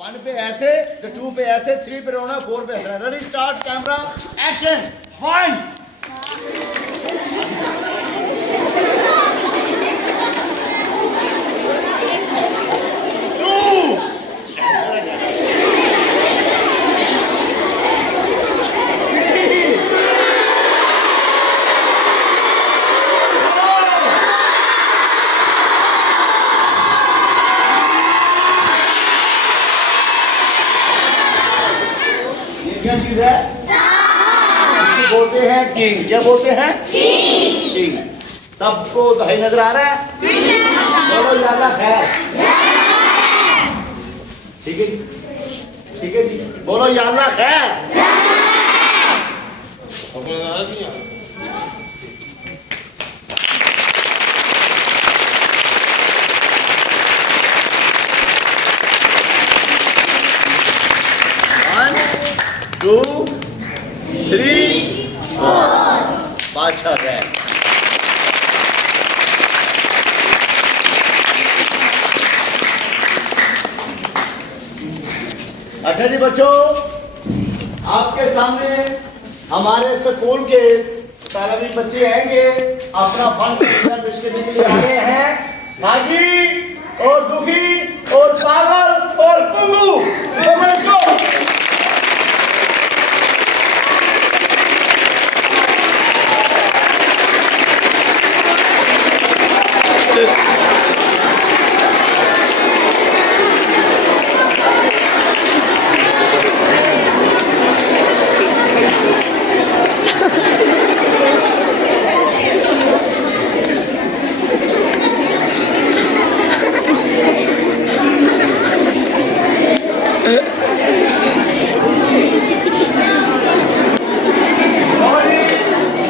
1 पे ऐसे, तो 2 पे ऐसे, 3 पे रोना, 4 पे हंसना। Ready start, camera action. 1 क्या चीज है? इसको बोलते हैं किंग। क्या बोलते हैं? किंग। सबको दही नजर आ रहा है? बोलो याला खैर। ठीक है जी, ठीक है जी, बोलो याला खैर। टू 3 4 बादशाह है। अच्छा जी बच्चों, आपके सामने हमारे स्कूल के तालिबी बच्चे आएंगे, अपना फन पेश करने के लिए आ रहे हैं। भागी और दुखी और पागल और पुंगू,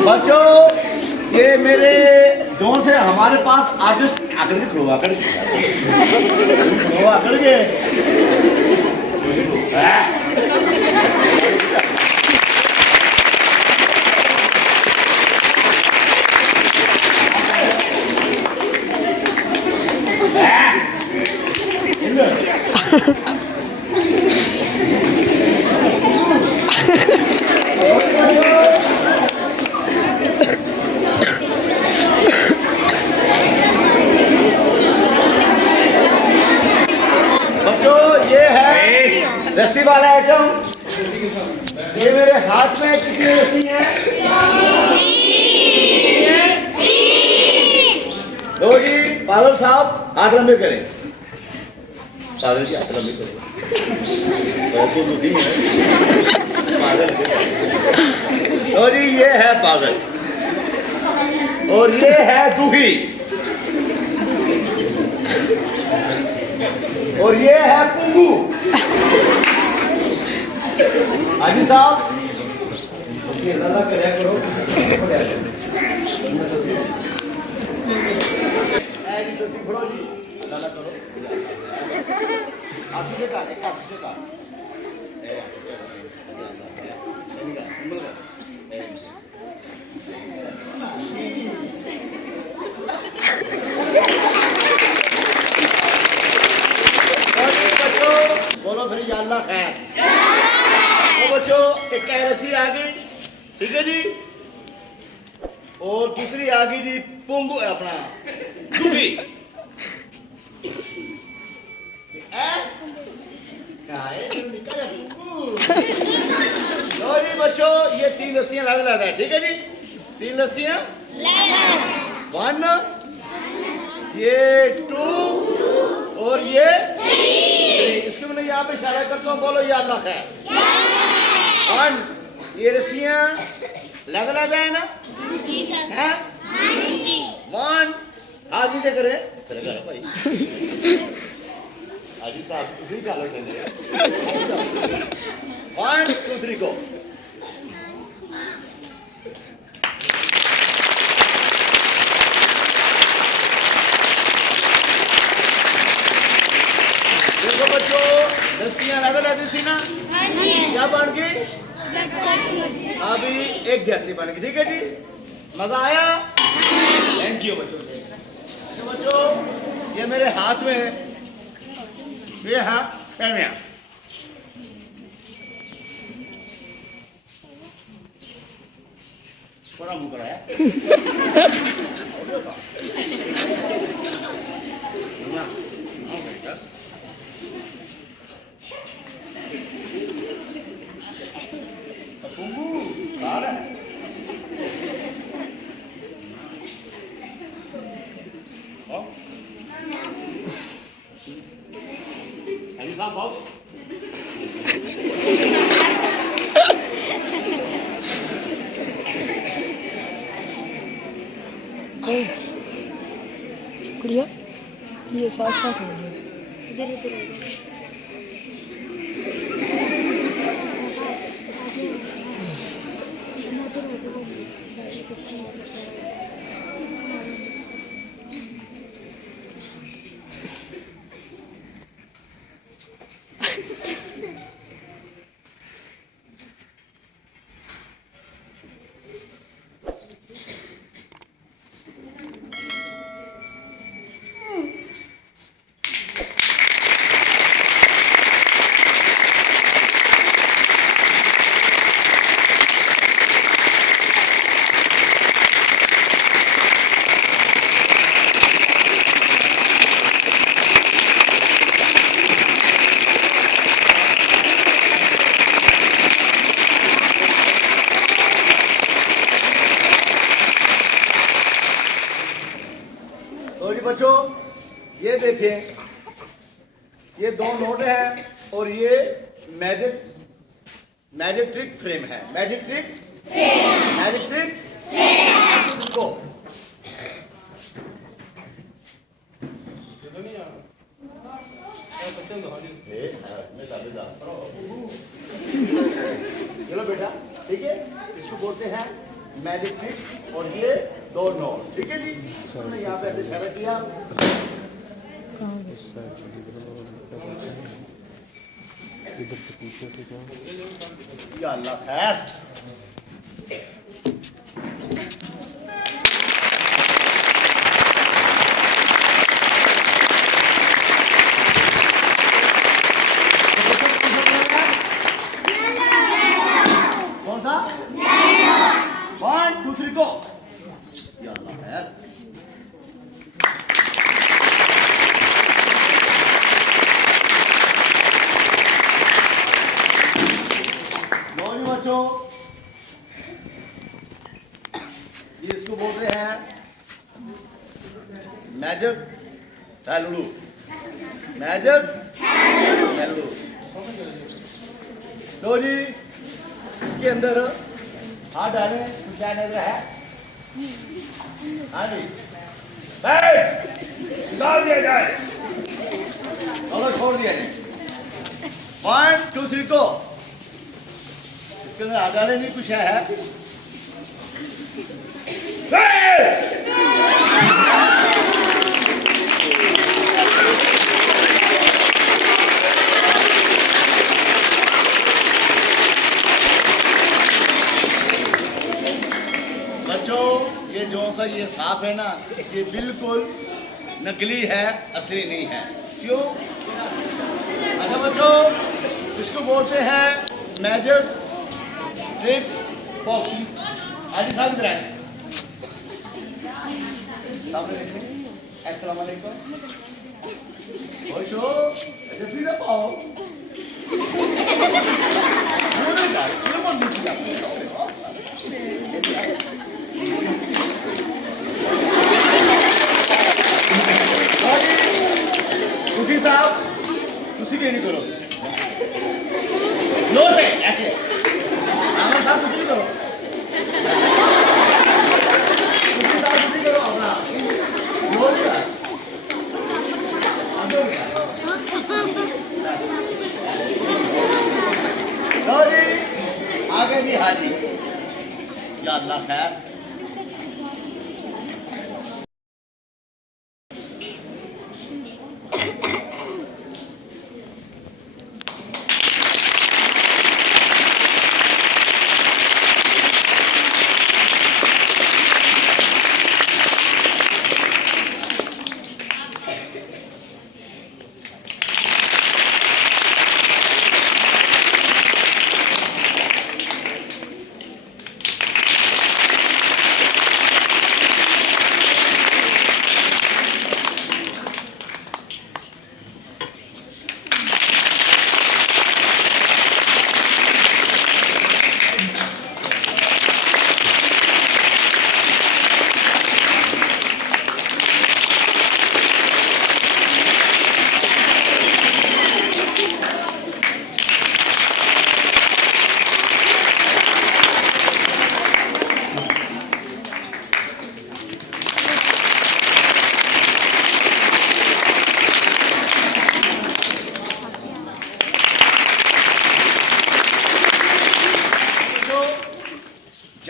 बच्चों ये मेरे जोन से हमारे पास आज आकर के खड़ो आकर के रस्सी वाला आइटम। ये मेरे हाथ में कितनी रस्सी है? दो जी। पागल साहब हाथ लंबे करें। पागल जी हाथ लंबे करें। पागल। दो जी ये है पागल और ये है दुखी और ये है पुंगू। हाजी साहब करो। बोलो फिर या अल्लाह खैर। तो बच्चों एक रस्सी आ गई, ठीक है जी, और दूसरी आ गई जी पुंगू अपना दुखी। तो जी बच्चों ये 3 रस्सियां लगा है, ठीक है जी, 3 रस्सियां 1 ये 2 और ये 3। इसके मैंने यहाँ पे इशारा करता हूँ, बोलो या अल्लाह खैर। 1 ये रस्सियां लगा है ना? हैं? 1 हाथ नीचे करे चलेगा ना भाई। हाजी साहब उसी का लो 1 2 3 को। देखो बच्चों रस्सियां लगा दी ना? क्या बन गई? अभी एक जैसी बन गई, ठीक है जी। मजा आया? थैंक यू बच्चों। बच्चों ये मेरे हाथ में है, ये हाँ थोड़ा मुंह कराया साहब बहुत कुड़िया ये साथ साथ हो गया इधर इधर तो जी बच्चों ये देखें, ये दो नोट हैं और ये मैजिक ट्रिक फ्रेम है। मैजिक ट्रिक को चलो बेटा, ठीक है, इसको बोलते हैं मैजिक ट्रिक और ये दो नोट। ठीक है जी, हमने यहाँ पे इशारा किया। या अल्लाह खैर। कौन सा? 1 2 3 गो। या अल्लाह खैर। बच्चों ये इसको बोलते हैं मैजिक हेलुडू। मैजिक हेलुडू। तो जी इसके अंदर हाथ डालें तो क्या नजर है? हाँ जी, निकाल दिया जाए, चलो छोड़ दिया जाए। 1 2 3 को इसके अंदर हाथ डालें, नहीं कुछ है। बच्चों ये जो सा ये सांप है ना, ये बिल्कुल नकली है, असली नहीं है। क्यों? अच्छा बच्चों, इसको बोलते हैं मैजिक ट्रिक बॉक्स। आदि साहब इधर आए। अस्सलाम वालेकुम। खुश हो? अच्छा फिर पाओ। कुकी साहब, तुसी के नहीं करो। लो से ऐसे। आमर साहब कुकी करो। कुकी साहब कुकी करो अपना। लो लिया। सॉरी, आगे की हाजी। या अल्लाह खैर।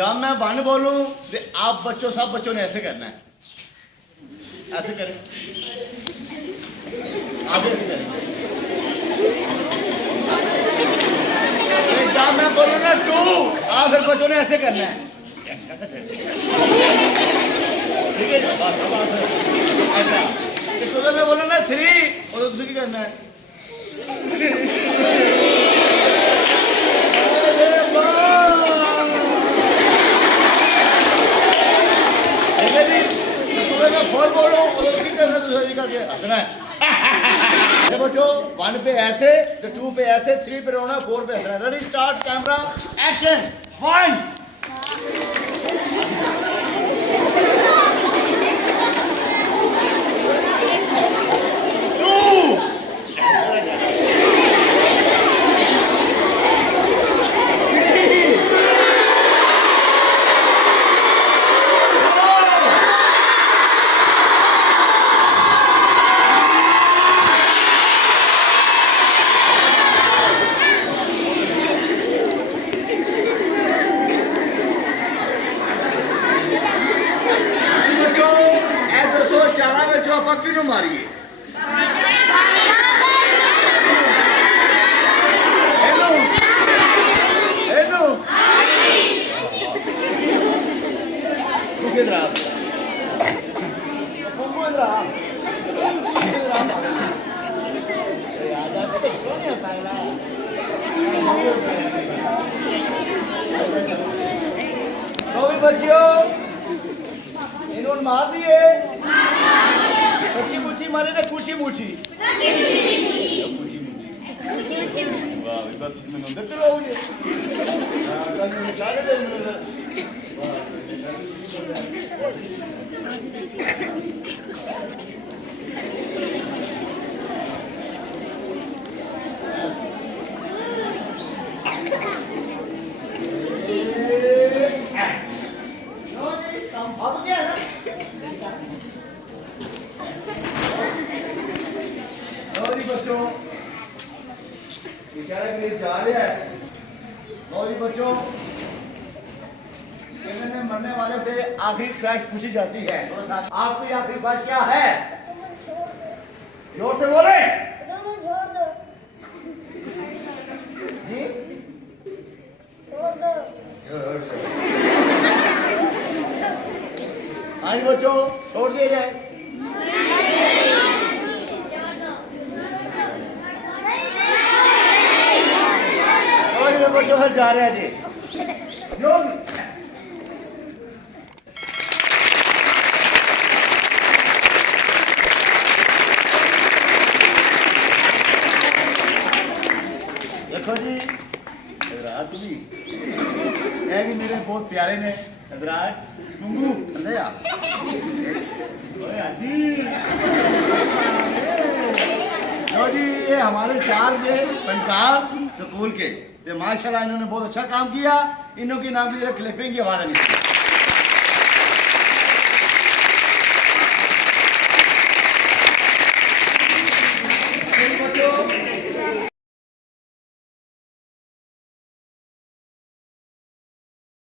जब मैं वन बोलूं तो आप बच्चों सब बच्चों ने ऐसे करना है, ऐसे करें, आगे ऐसे करेंगे। जब मैं बोलूं ना टू, आप फिर बच्चों ने ऐसे करना है, ठीक है। अच्छा तो मैं बोला ना थ्री, और दूसरी की करना है। फोर बोलो और दूसरी करना, दूसरी करके हंसना है। बच्चों वन पे ऐसे, तो टू पे ऐसे, थ्री पे रोना, फोर पे हंसना। Ready start, camera action, one. क्यों मारिए हेलो हेलो तू किधर आ बच्चियों इन्होंने मार दिए सच्ची मुची मारे ना कुची मुची वाह बस मैंने देखते रहोगे कल मैंने चाहे दे अब क्या है ना बच्चों बेचारे के जा रहे हैं। और बच्चों में मरने वाले से आखिरी ख्वाहिश पूछी जाती है, आपकी आखिरी ख्वाहिश क्या है? जोर से बोले जी। हाँ जी बच्चों छोड़ दिए जाए। बच्चों जा रहे हैं जी देखो जी हजरात भी है कि मेरे बहुत प्यारे ने हजरात गुंगू जी ये हमारे चार ये फनकार स्कूल के माशाल्लाह इन्होंने बहुत अच्छा काम किया। इन्हों की नाम भी क्लिपिंग की आवाज नहीं